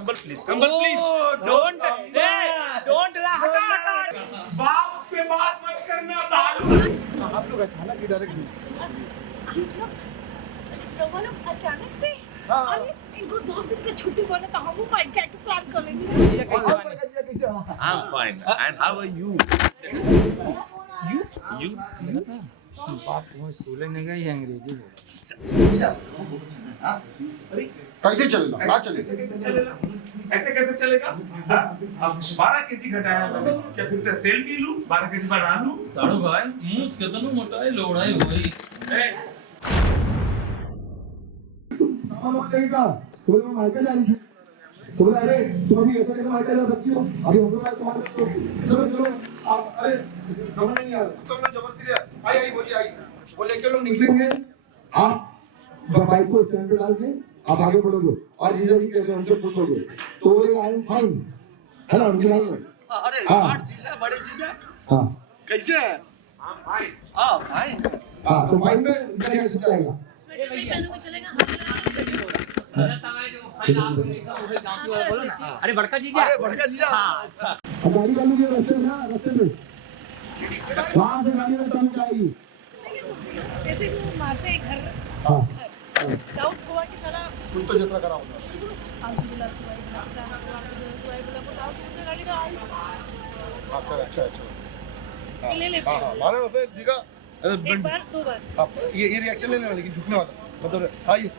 कंबल please don't ला हटा बाप पे बात मत करना सालू। आप लोग अचानक इधर अचानक से हाँ। अरे इनको 2 दिन की छुट्टी बोले तो हम माइक क्या प्लान कर लेंगे। I'm fine. And how are you? You? बाप वो स्कूल में गई अंग्रेजी बोल। कैसे चलेगा? ना चलेगा। ऐसे कैसे चलेगा? अब 12 केजी घटाया मैंने, क्या फिर तेल पी लूं? 12 केजी बढ़ा लूं? साड़ू भाई मुंह कितना मोटा है लोड़ाई हुई। सुबह में माइकल जा रही थी। सुबह अरे तुम अभी ऐसा कैसे माइकल जा सकती हो? अभी हम लोग तुम्हारे चलो चलो आप अरे समझ नहीं आ रहा। तो मैं जबरदस्ती आई बोलिए आई वो लेके लोग निकलेंगे। आप बाइक को स्टैंड पे डाल के आप आगे बढ़ोगे और जीजा जी कैसे हमसे पूछोगे तो बोलेगा आई एम फाइन है ना उनके लाइन में। अरे स्मार्ट जीजा बड़े जीजा हाँ कैसे है? हाँ भाई हाँ तो फाइन में उनका रिएक्शन जाएगा। स्वेटर नहीं पहनोगे चलेगा। अरे बड़का जीजा। अरे बड़का जीजा गाड़ी वालों के रास्ते में वहाँ से गाड़ी में टर्न जाएगी। जैसे कि वो मारते हैं घर हाँ डाउट हुआ कि सारा कुछ तो जतरा करा होगा। आलू जला हुआ है बोला को डाउट मुझे गाड़ी का आई अच्छा ले ले हाँ मारे वैसे दिखा एक बार 2 बार आप ये रिएक्शन लेने वाला लेकिन झुकने वाला मतलब आइए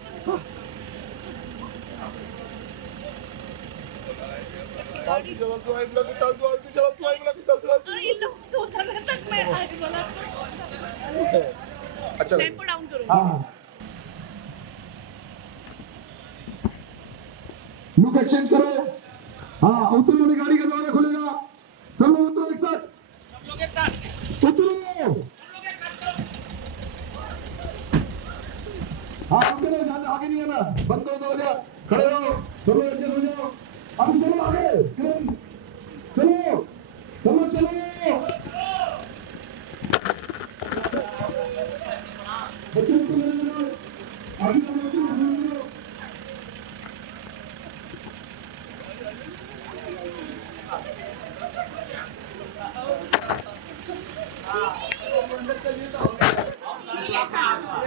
गाड़ी चल तू आई ब्लॉक चल तू आई ब्लॉक चल अरे इन लोग तो उतरने तक मैं आज बोला अच्छा टेम्पो डाउन करो। हाँ लुक एक्शन करो। हाँ उतरो में गाड़ी का दरवाजा खुलेगा। सब लोग उतरो एक साथ उतरो। हाँ आगे नहीं आना बंद करो दरवाजा खड़े रहो सब लोग एडजस्ट हो जाओ। अभी चलो आगे चलो सब लोग चलो बच्चे को ले लो आगे चलो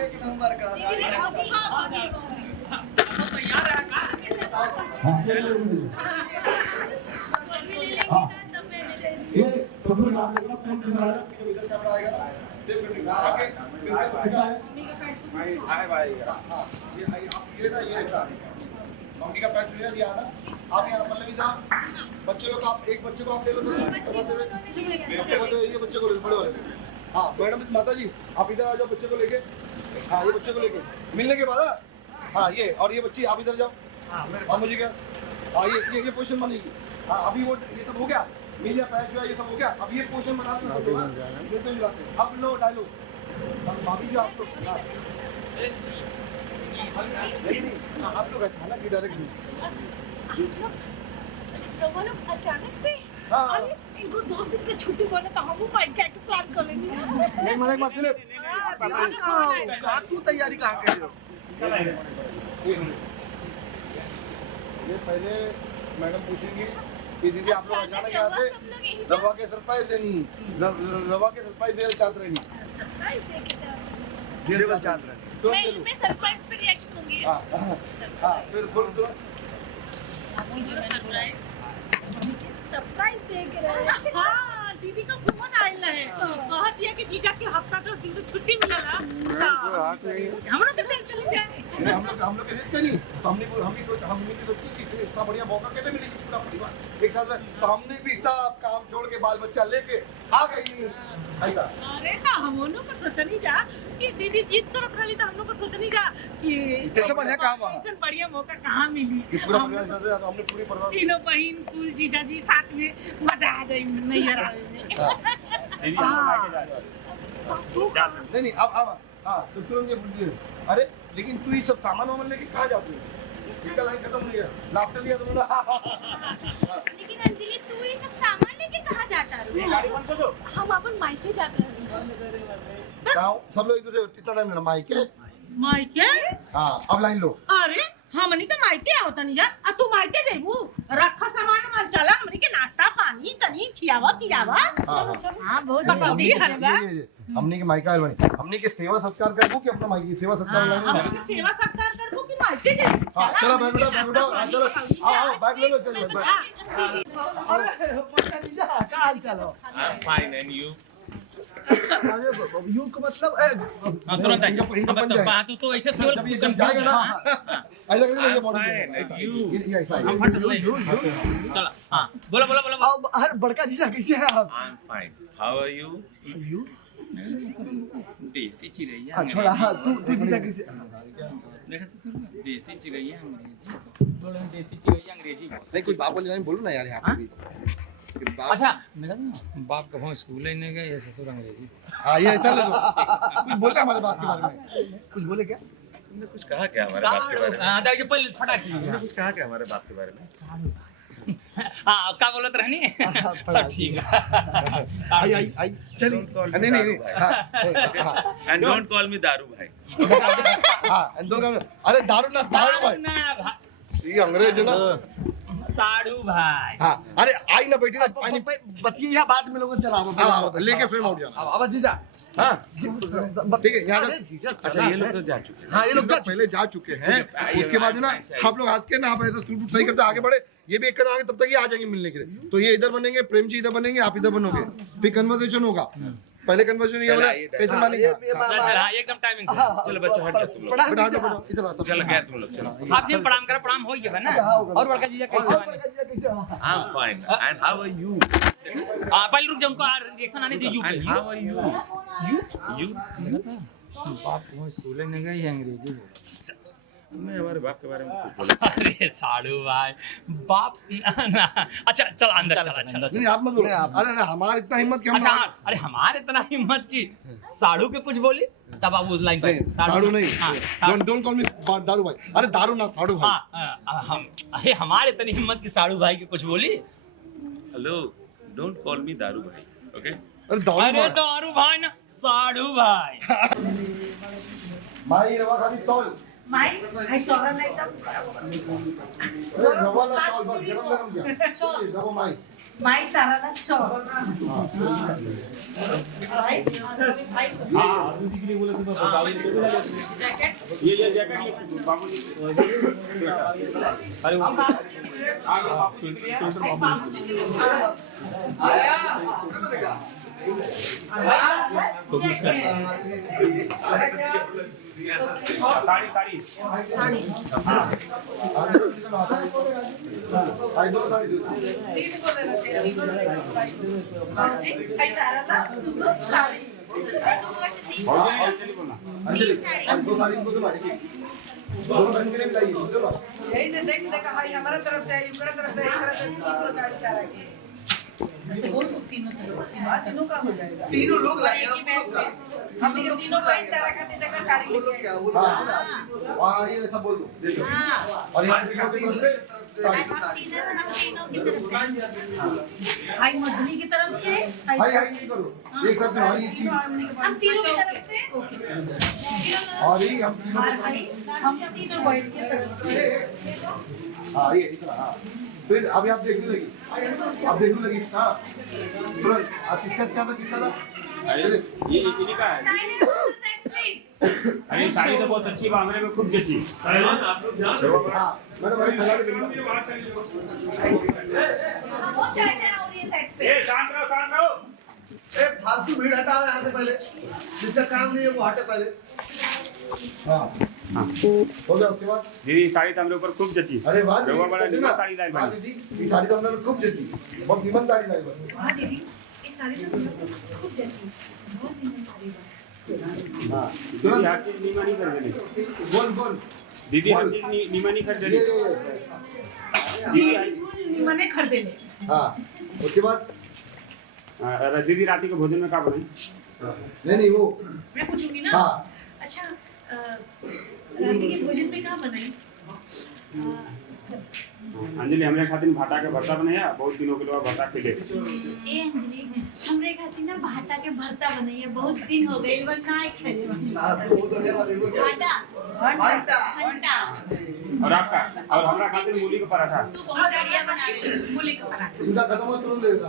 एक नंबर का ये सब लोग नाम लिखना फोन के साथ जब इधर कैमरा आएगा ना फिर निकाल के फिर क्या है हाय भाई हाँ ये ना ये मम्मी का पैच लिया दिया ना आप यहाँ मतलब इधर बच्चे लोग आप एक बच्चे को आप ले लो तो ये बच्चे को ले बड़े वाले हाँ मैडम माता जी आप इधर आ जाओ बच्चे को लेके। हाँ ये बच्चे को लेके मिलने के बाद हाँ ये और ये बच्ची आप इधर जाओ। हाँ मुझे क्या हाँ ये पोजीशन बनेगी। हाँ अभी वो ये सब हो गया मीडिया पैच हुआ ये सब हो गया अब ये पोजीशन बना दो अब लो डायलॉग भाभी जी आप लोग नहीं आप लोग अचानक इधर अचानक से हाँ। अरे इनको 2 दिन की छुट्टी बोले तो हम माइक क्या प्लान कर लेंगे। एक मिनट मत ले तू तैयारी कहाँ कर रहे हो? ये पहले मैडम पूछेंगी कि दीदी आप लोग अचानक यहाँ से रवा के सरप्राइज देनी रवा के सरप्राइज देना चाहते रही सरप्राइज देके जाओ। देना चाहते रही तो मैं सरप्राइज पे रिएक्शन दूंगी। हाँ फिर बोल दो सरप्राइज दे के रहे। हाँ दीदी का फोन आइला है कहा दिया कि जीजा के हफ्ता 10 दिन की छुट्टी मिलेला हमरा तो टेंशन नहीं है। हम लोग के नहीं तो हमने की सोची कि इतना बढ़िया मौका कैसे मिलेगी पूरा परिवार एक साथ तो हमने भी इतना काम छोड़ के बाल बच्चा लेके आ गई ऐसा। अरे तो हम लोग को सोचा नहीं जा कि दीदी जीत कर रख रही तो हम लोग को सोचा नहीं जा कि कैसे बढ़िया काम हुआ ऐसा बढ़िया मौका कहाँ मिली। पूरा परिवार साथ है हमने पूरी परिवार तीनों बहन कुल जीजा जी साथ में मजा आ जाए नैयर आवे में। नहीं अब हाँ तो तुरंत ये बोलिए अरे लेकिन तू ये सब सामान वामान लेके कहाँ जाती है इसका लाइन खत्म नहीं है लाफ्टर लिया तुमने। लेकिन अंजलि तू ये सब सामान लेके कहाँ जाता रू? हम अपन मायके जाते हैं। सब लोग एक दूसरे इतना टाइम लेना माइक है मायके हाँ अब लाइन लो अरे हमनी के मायके आवत नहीं जा आ तू मायके जेबू रखा सामान मन चला हमनी के नाश्ता पानी तनी खियावा पियावा चलो चलो हां बहुत बकवासी हलवा हमनी के मायका बनी हमनी के सेवा सत्कार करबो कि अपना मायके सेवा सत्कार लानी हमनी के सेवा सत्कार करबो कि मायके जेबू चलो बैठ बेटा चलो आओ बैठ लो चलो अरे पंकज जीजा का हाल चाल हो? I'm fine and you? अरे यू का मतलब हाँ तुरंत आएंगे अब तो बात तो ऐसे थोड़ा जब ये जाएगा ना ऐसा करेंगे ये बॉडी fine and you? ये ऐसा हम फट ले चलो हाँ बोलो बोलो बोलो अब हर बड़का जीजा कैसे हैं आप? I'm fine. How are you? You देसी चिड़ैया छोड़ा हाँ तू जीजा कैसे? देखा ससुर देसी चिड़ैया अंग्रेजी बोलो देसी चिड़ैया अंग्रेजी नहीं कोई बाप बोल बोलो ना यार यहाँ पे भी अच्छा मैं कहता हूँ बाप का भाव स्कूल ही नहीं गए ससुर अंग्रेजी हाँ ये ऐसा लो कुछ बोल रहे हमारे बाप के बारे में कुछ बोले क्या? तुमने कुछ कहा क्या हमारे बाप के बारे में? हाँ देखिए पहले फटाक तुमने कुछ कहा क्या हमारे बाप के बारे में? हाँ क्या बोलत रहनी सब ठीक है आई चलिए नहीं हाँ And don't call me दारू भाई. हाँ अरे दारू ना साड़ू भाई ना भाई ये अंग्रेज है ना साड़ू भाई हाँ अरे आई ना बेटी ना पानी बतिए यहाँ बाद में लोगों चला हाँ लेके फ्रेम आउट जाना अब जीजा हाँ ठीक है यहाँ अरे जीजा अच्छा ये लोग तो जा चुके हैं. हाँ ये लोग पहले जा चुके हैं उसके बाद है ना आप लोग आज के ना आप ऐसा सूट सही करते आगे बढ़े ये भी एक कदम आगे तब तक ये आ जाएंगे मिलने के लिए तो ये इधर बनेंगे प्रेम जी इधर बनेंगे आप इधर बनोगे फिर कन्वर्सेशन होगा पहले कन्वर्सेशन ये होगा कैसे बनेंगे हाँ एकदम टाइमिंग से चलो बच्चों हट जाओ तुम लोग. बैठो इधर आओ, सब चल गए तुम लोग चलो. आप जी प्रणाम करो प्रणाम हो गया ना और बड़का जीजा कैसे बने I'm fine. And how are you? पहले रुक जाओ उनको रिएक्शन आने दीजिए And how are you? You? बाप वो स्कूल ही नहीं गए अंग्रेजी मैं हमारे बाप के बारे में कुछ बोला. अरे साड़ू भाई बाप अच्छा चल अंदर चल अच्छा नहीं आप मत बोलो अरे ना हमारा इतना हिम्मत कि हम अच्छा हाँ, अरे हमारे इतना हिम्मत की साड़ू के कुछ बोली तब आप उस लाइन नहीं साड़ू नहीं हाँ, डोंट कॉल मी दारू भाई अरे दारू ना साड़ू भाई हम अरे हमारे इतनी हिम्मत की साड़ू भाई की कुछ बोली Hello. Don't call me दारू भाई. Okay? अरे दारू अरे भाई दारू भाई ना साड़ू भाई माई रवा खाली तौल माई आई सोरा नहीं तब अरे रवा ना शॉल बस गरम गरम क्या रवा माई माई सारा ना शो राइट सभी भाई जैकेट ये जैकेट बाबू जी. अरे बाबूजी के साड़ी साड़ी. साड़ी आई दो साड़ी दो बाबूजी आई तारा था तुमको साड़ी अंजलि दो साड़ी को दो ना एक दोनों बहन के लिए भी लाइए दो ना यही से देख देखा भाई हमारा तरफ से यूकरा तरफ से एक तरफ से तीनों साड़ी चाह रही है ऐसे बोल तू तीनों तीनों का हो जाएगा तीनों लोग लाए एक ही बैग में हम ये तीनों का एक तरह का तीनों का साड़ी वो लोग लेके क्या आए। वो लोग हाँ ये ऐसा बोल दो दे दो और यहाँ से कभी से साड़ी हम तीनों की तरफ से आई मछली की तरफ से हाय हाय नहीं करो एक साथ तुम्हारी इसकी हम तीनों की तरफ से ओके और ही हम तीनों और भाई हम तीनों वाइट की तरफ से हाँ ये इतना हाँ फिर अभी आप देखने लगी आप देखने लगी हाँ तुरंत किसका क्या था किसका था ये इन्हीं का है. सेट प्लीज अरे साड़ी तो बहुत अच्छी बांधने में खूब जची. हाँ मैंने भाई फैला के देखा वो चाहते हैं और ये सेट पे शांत रहो. ए फालतू भीड़ हटाओ यहाँ से पहले जिसका काम नहीं है वो हटे पहले हाँ हो गया उसके बाद दीदी साड़ी तो हमारे ऊपर खूब जची. अरे वाह दीदी रवा बड़ा नीमन साड़ी लाई हाँ बनी. दीदी ये साड़ी तो हमने खूब जची बहुत नीमन साड़ी लाई बनी हाँ दीदी इस साड़ी से खूब जची बहुत नीमन साड़ी है हाँ दीदी तुरंत हर चीज नीमा नहीं कर देनी. बोल बोल दीदी हर चीज नीमा नहीं कर ये देनी. दीदी मने खरीदे ले हाँ उसके बाद दीदी राती के भोजन में क्या बनाई? नहीं वो मैं पूछूंगी ना हाँ अच्छा रात के भोजन में क्या बनाई अंजलि हमरे खातिर भाटा के भरता बनाया, बहुत दिनों के बाद भरता खिले। ए अंजलि हमरे खातिर ना भाटा के भरता बनैया, बहुत दिन हो गइल बा ना खाइले भाटा भंटा भंटा। और आपका और हमरा खातिर मूली का पराठा। तू बहुत बढ़िया बनावे मूली का पराठा। इनका खत्म हो तुरंत दे देना।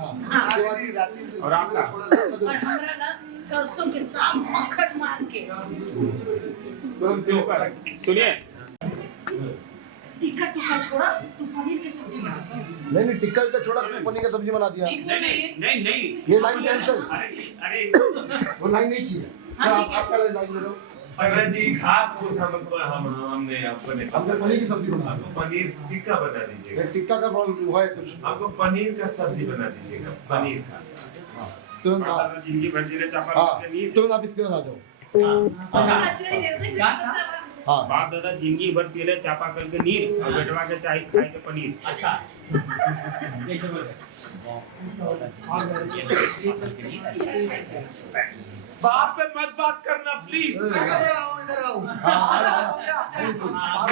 और आपका और हमरा ना सरसों के साग मक्खन मार के तुरंत क्यों कर? सुनिए टिक्का टुक्का छोड़ा, तू पनीर की सब्जी बना। नहीं टिक्का का छोड़ा, पनीर का सब्जी बना दिया। नहीं ये लाइन कैंसिल, अरे वो लाइन नहीं चाहिए। आपका लाइन ले लो। अगर जी घास फूस हमने अपने हमने पनीर की सब्जी बना हमको पनीर टिक्का बना दीजिएगा। एक टिक्का का प्रॉब्लम हुआ है कुछ। हमको पनीर का सब्जी बना दीजिएगा, पनीर का। तुरंत आप, जिंदगी भर जिले चापा हाँ तुरंत आप इसके साथ आ जाओ। हाँ बाप दादा जिंदगी भर तेले चापा कल के नीर और बेटवा के चाही खाए के पनीर। अच्छा बाप पे मत बात करना प्लीज। इधर आओ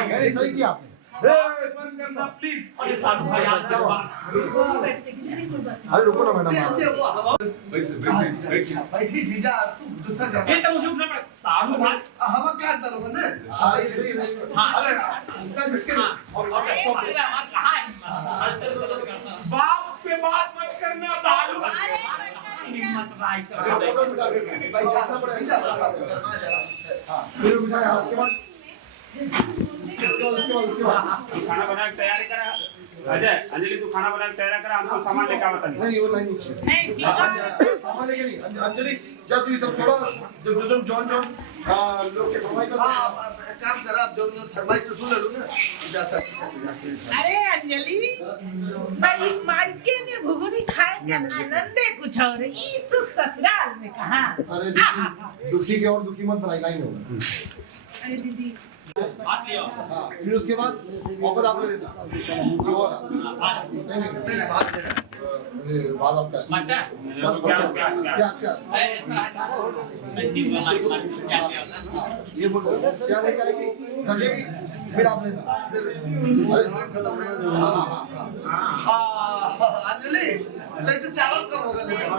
नहीं सही किया आपने। मत करना प्लीज। अरे साधु भाई आप अरे रुको ना मैडम। बैठी जीजा तू जूता दे ये तो मुझे उठना पड़ा साधु भाई। हम क्या करोगे ना हाँ इसी नहीं। हाँ अरे इतना झटके और कहाँ है बाप पे बात मत करना साधु अरे हिम्मत भाई सब भाई जाना पड़ेगा जीजा हाँ फिर उठाया आपके बाद तू खाना बना के तैयारी करा। अजय अंजलि तू खाना बना के तैयारी करा, हमको सामान लेके आवत नहीं। नहीं वो लाइन नहीं चाहिए। सामान लेके नहीं। अंजलि जब तू ये सब छोड़ा, जब जो जॉन लोग के फरमाई कर हां काम कर आप जो फरमाइश से सुन लो ना जा सकते। अरे अंजलि भाई मायके में घुघनी खाए के आनंदे कुछ और, ई सुख ससुराल में कहां। अरे दुखी के और दुखी मत बनाई, लाइन होगा। अरे दीदी बात लियो। हाँ फिर उसके बाद ऑफर आपने लेना ये वाला। नहीं मैंने बात करा अरे बात आपका है। मचा क्या ऐसा मैं दिन में क्या क्या ये बोलो क्या लेके आएगी, रखेगी फिर आप लेना। अरे खत्म नहीं। हाँ अंजलि तो इसे चावल कम होगा लेकिन आप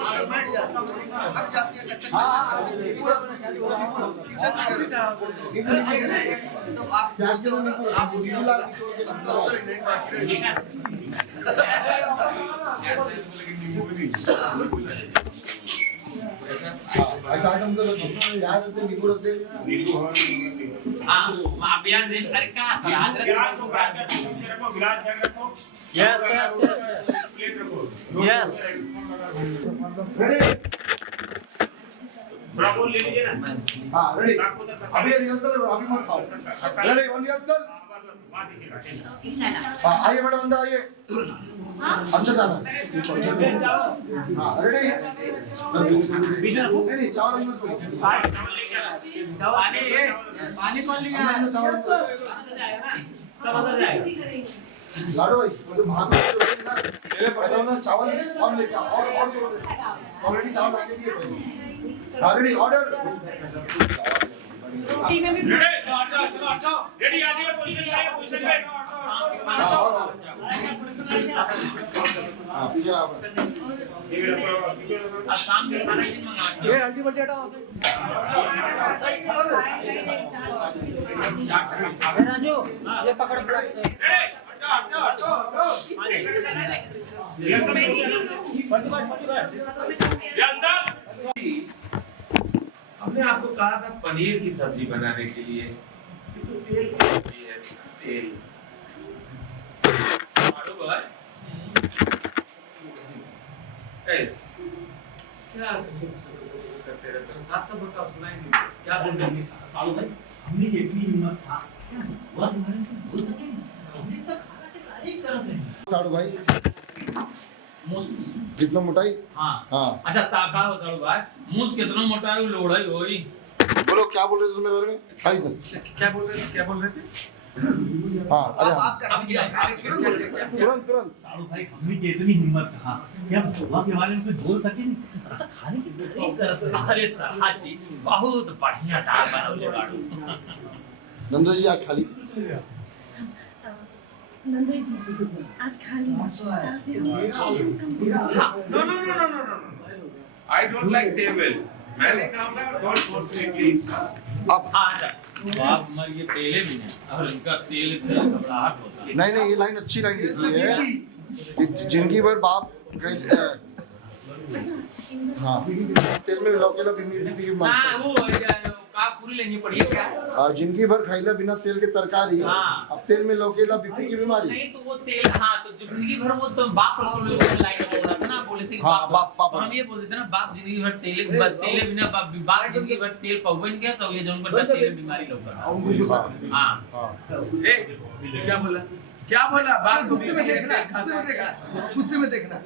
अंदर बैठ जाते हट जाती है टक किचन में तो आप क्या क्यों नहीं आप नीला छोड़ के अंदर उधर नहीं बात रही ऐसा आइटम तो यार रखते नींबू रखते। हां आप यहां से अरे का याद गिलास को रख रखो, गिलास जग रखो। यस प्लेट रखो। यस रेडी ब्रावो ले लीजिए ना। हाँ रेडी अभी रिहर्सल अभी मत खाओ। Ready one rehearsal. हाँ आइए मैडम अंदर आइए, अंदर जाना। हाँ रेडी नहीं चावल मत दो। पानी कौन लिया अंदर चावल सब अंदर जाएगा। लाडो भाई मुझे भात में ना मेरे पैदा होना चावल और लेके आओ और जोड़ दे। ऑलरेडी चावल आके दिए पहले। हाँ रेडी ऑर्डर। रोटी में भी रेडी अच्छा रेडी आ जाइए, पोजीशन पे आइए, पोजीशन पे। हाँ पीछे आप शाम के खाना की मंगा ये हल्दी बल्टी हटाओ राजू ये पकड़ हमने आपको कहा था पनीर की सब्जी बनाने के लिए, तो तेल की सब्जी है, तेल। मारो भाई क्या करते रहते हो? साफ साफ बताओ, सुनाई नहीं देता। क्या बोल रहे हैं? सालू भाई हमने इतनी हिम्मत था क्या वो तुम्हारे को बोल सके हमने तो खाना के तारीफ करते हैं साड़ू भाई मौसम जितना मोटाई। हां हाँ अच्छा साका हो सालू भाई मूस कितना मोटा है लोड़ाई होई बोलो क्या बोल रहे थे तुम्हें बारे में खाली तुम। क्या बोल रहे थे हाँ अरे आप कर तुरंत तुरंत सालू भाई हमने की इतनी हिम्मत कहा क्या सुबह के वाले को बोल सके नहीं तो खाने की तारीफ करते अरे साहब जी बहुत बढ़िया दाल बनाओ बाड़ू नंदू जी आज खाली नंदू जी आज खा लिया कल से हम कम No, no, no, no, no, no, no. I don't like table. मैंने कहा don't force me, please. अब बाप मर ये तेले भी हैं और इनका तेल से घबराहट होता है। नहीं नहीं, ये लाइन अच्छी लाइन लिखी है कि जिंदगी भर बाप हाँ तेल में लौकेला बीपी की हाँ वो का पूरी लेनी पड़ी है क्या? जिंदगी भर खैला बिना तेल के तरकारी हाँ। अब तेल में लौकेला बीपी की बीमारी। नहीं तो वो तेल हाँ तो जिंदगी भर वो तो बाप रेवोल्यूशन लाइन बोल रहा था ना, बोले थे कि हाँ, बाप हम ये बोलते थे ना बाप जिंदगी भर तेले बिना बाप जिंदगी भर तेल पहुंच नहीं गया तो ये जौन पर तेल बीमारी लोग हाँ क्या बोला? क्या बोला? बात गुस्से में देखना, गुस्से में देखना।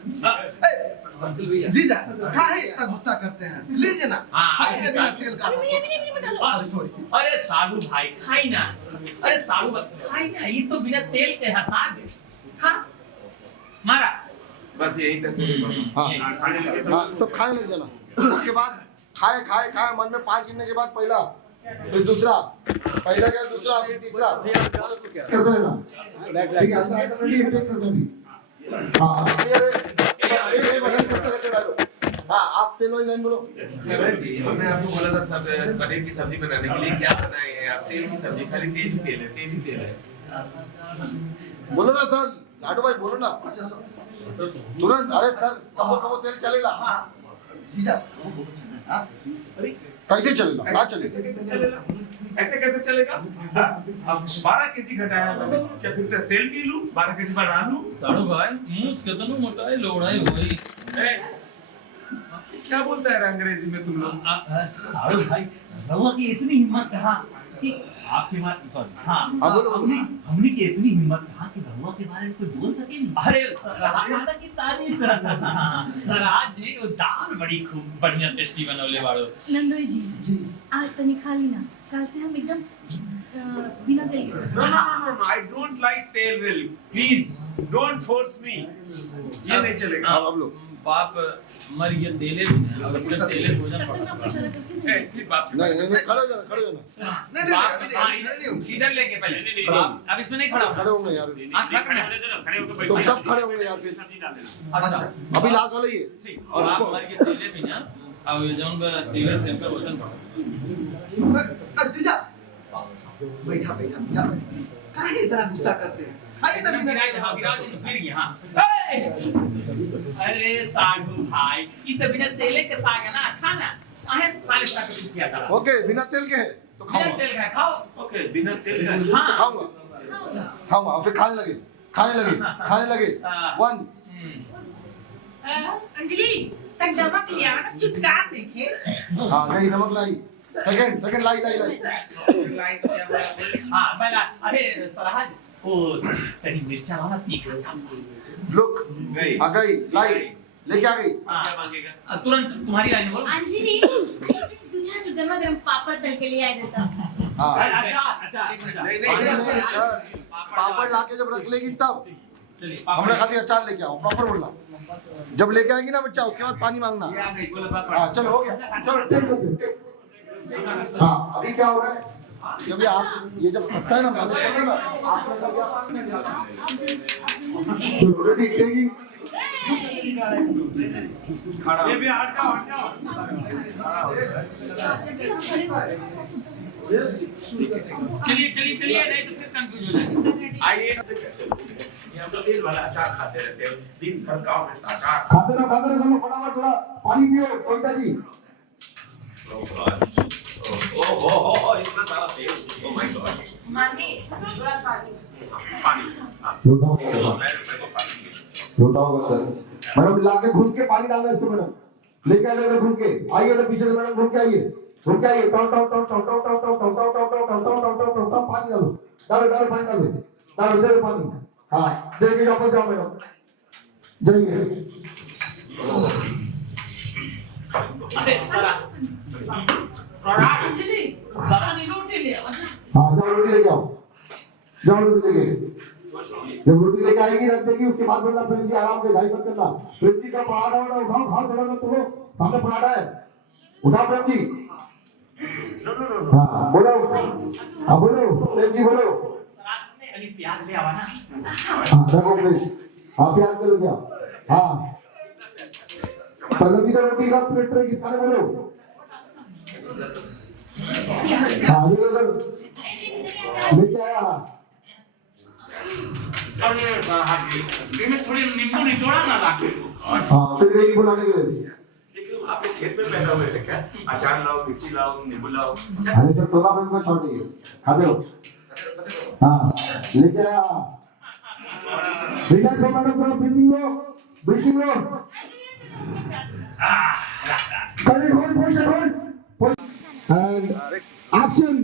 जीजा काहे इतना गुस्सा करते हैं? लीजिए ना। खाइए बिना तेल का। अरे सॉरी। अरे सालू भाई खाई ना, अरे सालू भाई खाई ना, ये तो बिना तेल के हिसाब है। हाँ मारा बस यही तक। हाँ तो खाने लग जाना। उसके बाद खाए मन में 5 गिनने के बाद पहला फिर दूसरा, पहला गया दूसरा फिर तीसरा करते रहना। ठीक है अंदर आइटम रेडी है, चेक करते हैं। हाँ ये बटन करते रहते डालो। हाँ आप तेल वाली लाइन बोलो। सरदार जी हमने आपको बोला था सब पनीर की सब्जी बनाने के लिए, क्या बनाए हैं आप? तेल की सब्जी, खाली तेल ही तेल है। बोलो ना सर, लाडू भाई बोलो ना तुरंत। अरे सर कबो तेल चलेगा। हाँ जीजा कैसे चलेगा? क्या चलेगा? ऐसे कैसे चलेगा? अब 12 केजी घटाया मैंने, क्या फिर तेल पी लूं? 12 केजी बना लूं? सालू भाई मुंह कितना मोटा है, लोड़ाई हुई। क्या बोलता है अंग्रेजी में तुम लोग? सालू भाई रवा की इतनी हिम्मत कहा कि आपके बारे सॉरी हाँ हमने की इतनी हिम्मत कहा कि रवा के बारे में कोई बोल सके नहीं। अरे सराज की तारीफ करना सराज जी वो दाल बड़ी खूब बढ़िया टेस्टी बनौले वालो। नंदू जी आज तनी खा ली ना, कल से हम एकदम बिना तेल के। No, I don't like tail wheel. Please, don't force me. ये नहीं चलेगा। अब लोग बाप मर ये तेले भी हैं और इसका तेले सोजन तब तक मैं आपको इशारा करती हूँ। फिर बाप नहीं खड़े हो जाना। नहीं इधर लेके पहले बाप अब इसमें नहीं खड़ा खड़े होंगे यार, खड़े होकर तुम सब खड़े होंगे यार फिर। सब्जी डाल देना। अच्छा अभी लास्ट वाला ही है। ठीक और बाप मर ये तेले भी ना अब ये जौन का तेले से इनका वजन जीजा बैठा काहे इतना गुस्सा करते हैं? खाइए ना बिना तेल का। फिर यहाँ अरे साधु भाई ये तो बिना तेले के साग है ना, खाना आहे साले साग के पीछे आता है। ओके बिना तेल के है तो बिना खाऊंगा। तेल का खाओ। ओके बिना तेल का हाँ खाऊंगा और फिर खाने लगे 1 अंजलि तक नमक लिया ना, चुटकार देखे। हाँ नहीं नमक लाई। सेकंड लाई। हाँ बला अरे सराज ओ तनी मिर्चा वाला तीखा था। लुक आ गई लाई लेके आ गई। हाँ तुरंत तुम्हारी लाइन बोल। अंजलि तू चाहे गर्मा गर्म पापड़ तल के लिए आया देता। हाँ अच्छा नहीं सर पापड़ लाके जब रख लेगी तब हमने कहा अचार लेके आओ, प्रॉपर बोलना। जब लेके आएगी ना बच्चा उसके बाद पानी मांगना। हाँ चलो हो गया, चलो टेक। हाँ अभी क्या हो रहा है जब ये आप ये जब फंसता है ना मालिश करते हैं ना आप रेडी टेकिंग। ये भी हट जाओ। चलिए नहीं तो फिर कंफ्यूज हो जाएंगे। आइए यहाँ पर तेल वाला अचार खाते रहते हैं, दिन भर गाँव में अचार खाते रहो सब फटाफट थोड़ा पानी पियो कोयता जी। ओह इतना सारा तेल, ओह माय गॉड। मानी थोड़ा पानी। पानी लोटा होगा सर। मैडम लाके घुस के पानी डालना इसको मैडम लेके आइए घुस के आइए ना पीछे से मैडम घुस के आइए टाउ पानी डालो पानी डालो इधर पानी। हाँ जाइए वापस जाओ मैडम जाइए। अरे सरा अंजलि पानी रोटी ले आओ। हाँ जाओ रोटी ले जाओ रोटी लेके। जब रोटी लेके आएगी रख देगी उसके बाद बोलना प्रेम जी आराम से गाई मत करना। प्रेम जी का पराठा उठाओ खाओ थोड़ा सा तुम सामने पराठा है उठाओ प्रेम जी। हाँ बोलो प्रेम जी बोलो अरे प्याज ले आवा ना। हाँ रखो प्लीज। हाँ प्याज कर लो क्या? हाँ पल्लवी का रोटी का प्लेट रहेगी खाने बोलो। हाँ ये उधर लेके आया। में थोड़ी नींबू निचोड़ा ना लाके हाँ फिर यही बुलाने के लिए। लेकिन आपके खेत में पैदा हुए हैं क्या? अचार लाओ, मिर्ची लाओ, नींबू लाओ। अरे जब तोला बन का छोड़ दिए खाते हो। हाँ लेके आया। बेटा सो मैडम थोड़ा breathing low. Correct hold position and action.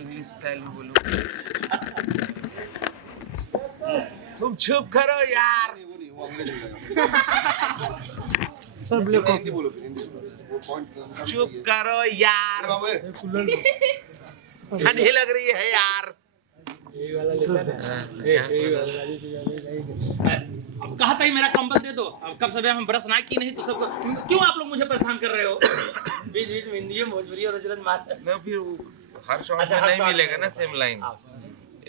English style में बोलो। तुम चुप करो यार। वो अंग्रेजी सब लोग हिंदी बोलो फिर हिंदी वो पॉइंट चुप करो यार। ठंडी लग रही है यार। अब कहा था ही मेरा कंबल दे दो। अब कब से हम ब्रश ना की नहीं तो सबको क्यों आप लोग मुझे परेशान कर रहे हो? बीच बीच में हिंदी भोजपुरी और गुजराती मार मैं फिर हर शॉट अच्छा, में हर नहीं शॉट मिलेगा में। ना सेम लाइन।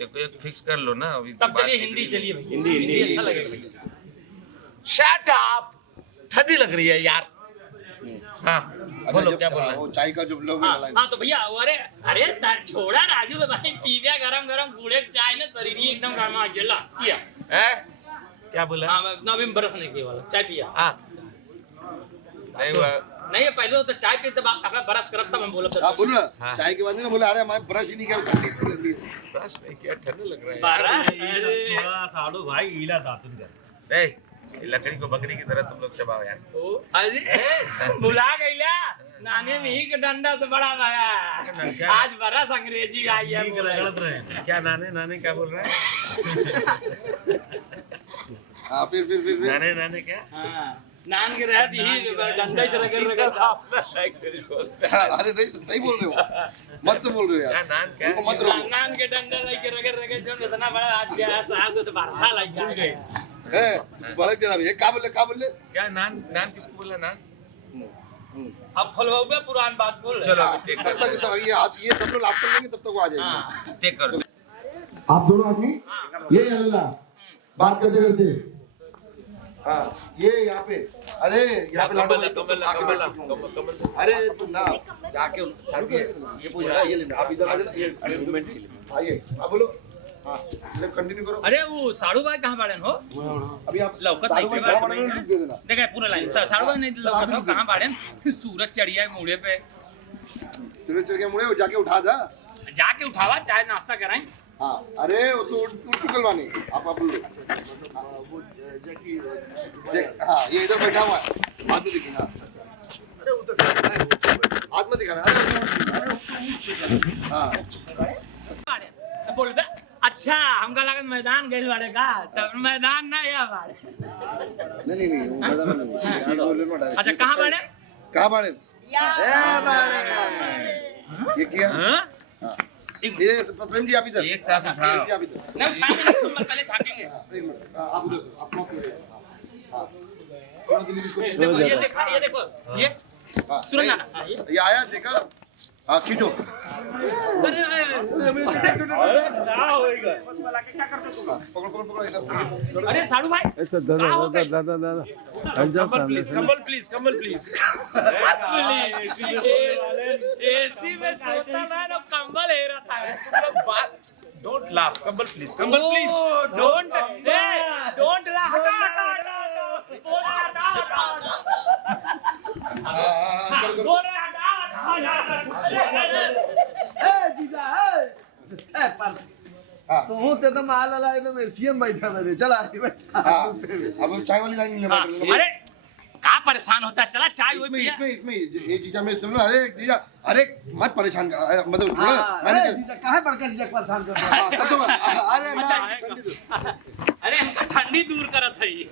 एक फिक्स कर लो ना अभी। तब चलिए हिंदी चलिए भाई। हिंदी अच्छा लगेगा। Shut up. ठंडी लग रही है यार। हाँ बोलो क्या बोल रहे वो चाय का जो लोग हाँ तो भैया अरे अरे छोड़ा राजू तो भाई पीवे गरम गरम बूढ़े चाय ने शरीर ही एकदम गर्मा गेला किया हैं? क्या बोला? हाँ मैं अभी ब्रश नहीं किया वाला चाय पिया हाँ नहीं हुआ। नहीं पहले तो चाय पीते आप कपड़ा ब्रश करब तब हम बोलब आप बोलो ना हाँ। चाय के बाद ना बोले अरे हमारे ब्रश ही नहीं किया ठंडी इतनी गंदी ब्रश नहीं किया ठंडा लग रहा है। ब्रश थोड़ा साड़ू भाई गीला दातुन कर। ए, ये लकड़ी को बकरी की तरह तुम लोग चबाओ यार। ओ अरे भुला गईला नाने में ही के डंडा से बड़ा भाया आज बरस अंग्रेजी आई है गलत रहे क्या? नाने नाने क्या बोल रहे हैं? हाँ फिर नाने नाने क्या? हाँ नान के रहती ही डंडा से रगड़ अरे नहीं तो सही बोल रहे हो मत बोल रहे हो क्या यार नान क्या? उनको मत रोको नान के डंडा लेके रगड़ जो इतना बड़ा आज गया साहब तो बरसा लग गए ए बड़े जनाब ये क्या बोले क्या नान नान किसको बोला नान? अब फलवाऊ पुरान बात बोल रहे चलो हैं। अभी टेक तब कर तक ये सब लोग लाभ कर लेंगे तब तक वो आ जाएंगे हाँ टेक करो। आप दोनों आदमी ये अल्लाह बात करते करते हाँ ये यहाँ पे अरे यहाँ पे लाडो भाई तो आके बैठ चुके होंगे। अरे तुम ना जाके जाके ये पूछ रहा है ये लेना आप इधर आ जाना ये आइए आप बोलो हाँ कंटिन्यू करो। अरे वो साड़ू भाई कहाँ बाड़न हो? अभी आप लौकत साड़ू नहीं भाई थे कहाँ बड़े हैं? दे देना देखा पूरा लाइन साड़ू भाई नहीं लौकत हो कहाँ बाड़न? सूरज चढ़िया है मुड़े पे चल के मुड़े जाके उठा जा जाके उठावा चाय नाश्ता कराएं। हाँ अरे वो तो उठ चुकल बानी आप बोलो हाँ ये इधर बैठा हुआ है हाथ में दिखेगा हाथ में दिखाना हाँ बोल बे अच्छा हमका लगन मैदान गइल बाड़े का तब मैदान ना या बाड़े नहीं वो मैदान में नहीं ये बोले ना अच्छा कहाँ बाड़े? कहाँ बाड़े ये किया हाँ? हाँ ये प्रेम जी आप इधर एक साथ उठाओ। प्रेम जी आप इधर नहीं उठाएंगे तुम पहले झाकेंगे। एक मिनट आप उधर से आप क्रॉस करिए हाँ थोड़ा दिल्ली की कोशिश देखो ये देखा ये देखो ये हाँ तुरंत आना हाँ, ये आया देखा हाँ खींचो अरे हाँ, पकड़ो इधर अरे साड़ू भाई कंबल प्लीज एसी में सोता था ना कंबल हे रहा था। डोंट लाफ कंबल प्लीज डोंट लाफ बोल जीजा तो हूं ते तो माल वाला एकदम एसीएम बैठा मेरे चल आगे बैठा हाँ अब चाय वाली लाइन ले अरे का परेशान होता है। चला चाय वो इसमें पिया। इसमें इसमें ये जीजा में सुन लो, अरे जीजा, अरे मत परेशान कर, मतलब छोड़ो मैंने अरे जीजा काहे बड़का जीजा को परेशाान करते हैं? हाँ, तब तो अरे ना अच्छा, ठंडी दो। अरे हमका ठंडी दूर करत है ये।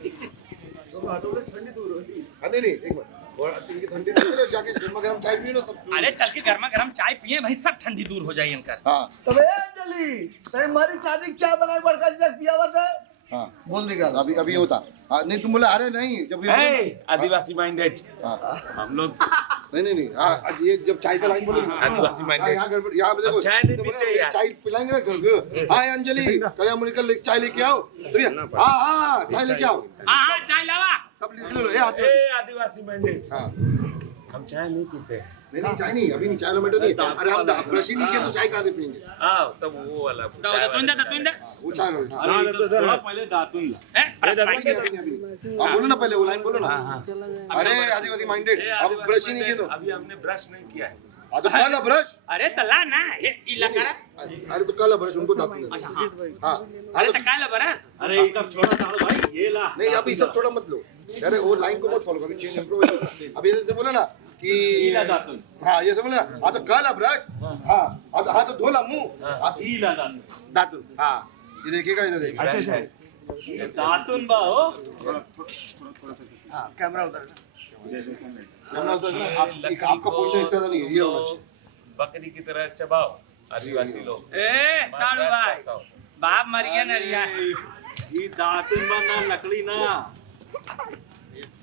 नहीं नहीं, एक मिनट, और इनकी ठंडी दूर करो, जाके गर्मा गर्म चाय पियो ना सब। अरे चल के गर्मा गर्म चाय पिए भाई, सब ठंडी दूर हो जाए इनका। हाँ तब ए अंजलि तय मारी शादी की चाय बना के बड़का जीजा पिया बता हाँ, बोल देगा अभी अभी होता। हाँ नहीं, तुम बोला अरे नहीं, जब ये आदिवासी माइंडेड हाँ हम लोग। नहीं नहीं नहीं, हाँ ये जब चाय का लाइन बोलेंगे ना, आदिवासी minded। हाँ, यहाँ गड़बड़, यहाँ पे देखो चाय नहीं तो बोला, पीते यार। चाय पिलाएंगे ना घर को। हाँ अंजलि, कल हम निकल चाय लेके आओ, तो ये हाँ हाँ चाय लेके आओ, हाँ हाँ चाय लावा। तब निकलो ये आते आदिवासी माइंडेड। हाँ हम चाय नहीं पीते। नहीं नहीं चाय नहीं, अभी नहीं, चाय लोमेटो नहीं। अरे हम ब्रश ही नहीं किया तो चाय कहाँ से पियेंगे? हाँ तब वो वाला दातुन दे। वो चाय लो। हाँ थोड़ा पहले दातुन ला। अभी नहीं। आप बोलो ना पहले वो लाइन बोलो ना। अरे आदिवासी माइंडेड, हम ब्रश ही नहीं किए तो। अभी हमने ब्रश नहीं किया है। हाँ तो काला ब्रश। अरे तला ना ये इला करा। अरे तो काला ब्रश उनको दातुन दे। हाँ अरे अरे तो काला बरस। अरे ये सब छोड़ा साड़ो भाई, ये ला। नहीं, अभी सब छोड़ा मत लो। अरे वो लाइन को मत फॉलो करो, चेंज इम्प्रूव। अभी जैसे बोला ना कि दातुन। हाँ ये सब बोला, हाँ तो काला ब्रश, हाँ हाँ तो धोला मुंह, हाँ तो इला दातुन। दातुन। हाँ ये देखिएगा, इधर देखिएगा। ब्रश है। ये दातुन बा हो। हां कैमरा उधर कैमरा उधर ना, आपका पोर्शन इतना नहीं है, ये होना चाहिए। बकरी की तरह चबाओ आदिवासी लोग। ए साड़ू भाई, बाप मर गया ना रिया। ये दातुन बा ना, लकड़ी ना।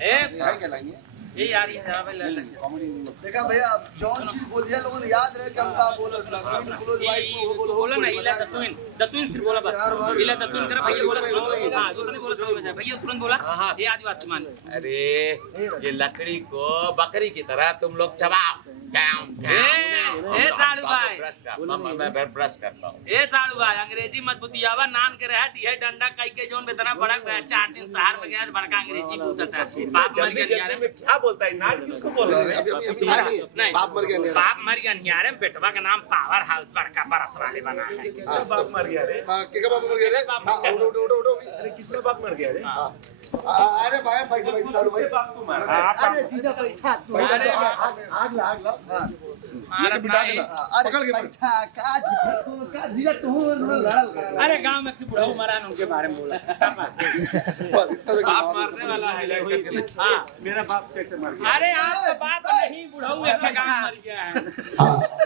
ए क्या लाइन है? ये यार ये जरा ले ले। कॉमेडी देखा भैया जॉन चीज बोलिए लोगों ने याद रहे कि हम का बोला क्लोज वाइफ को बोलो बोला ना इला दतुन सिर्फ बोला बस। इला दतुन कर भैया बोला। हां जो तूने बोला तो भैया तुरंत बोला। ये आदिवासी मान। अरे ये लकड़ी को बकरी की तरह तुम लोग चबाओ। ए साड़ू भाई, ब्रश करता हूँ। ए साड़ू भाई, अंग्रेजी मत बुतियावा। नान के रहत ये डंडा कई के जोन बेतना बड़ा गया, 4 दिन शहर में गया बड़का अंग्रेजी पूछता है। बाप मर गया यार में। क्या बोलता है? नान किसको बोल रहा है? अभी नहीं, बाप मर गया नहीं। बाप मर गया नियारे में, बेटवा का नाम पावर हाउस बड़का बरस वाले बना है। किसका बाप मर गया रे? हाँ किसका बाप मर गया रे? हाँ उठो उठो उठो अभी। अरे किसका बाप मर गया रे? अरे भाई बैठो बैठो साड़ू भाई। किसके बाप को मारा? अरे जीजा बैठा तू अरे आग ला आग ला। लेके बिठा देना, अरे पकड़ के बैठा का तू का जीजा तू लड़ल अरे गांव में बुढ़ऊ मरान उनके बारे में बोला। बस इतना से बाप मारने वाला है। हां मेरा बाप कैसे मर गया? अरे आपका बाप नहीं, बुढ़ऊ एक गांव मर गया है। हाँ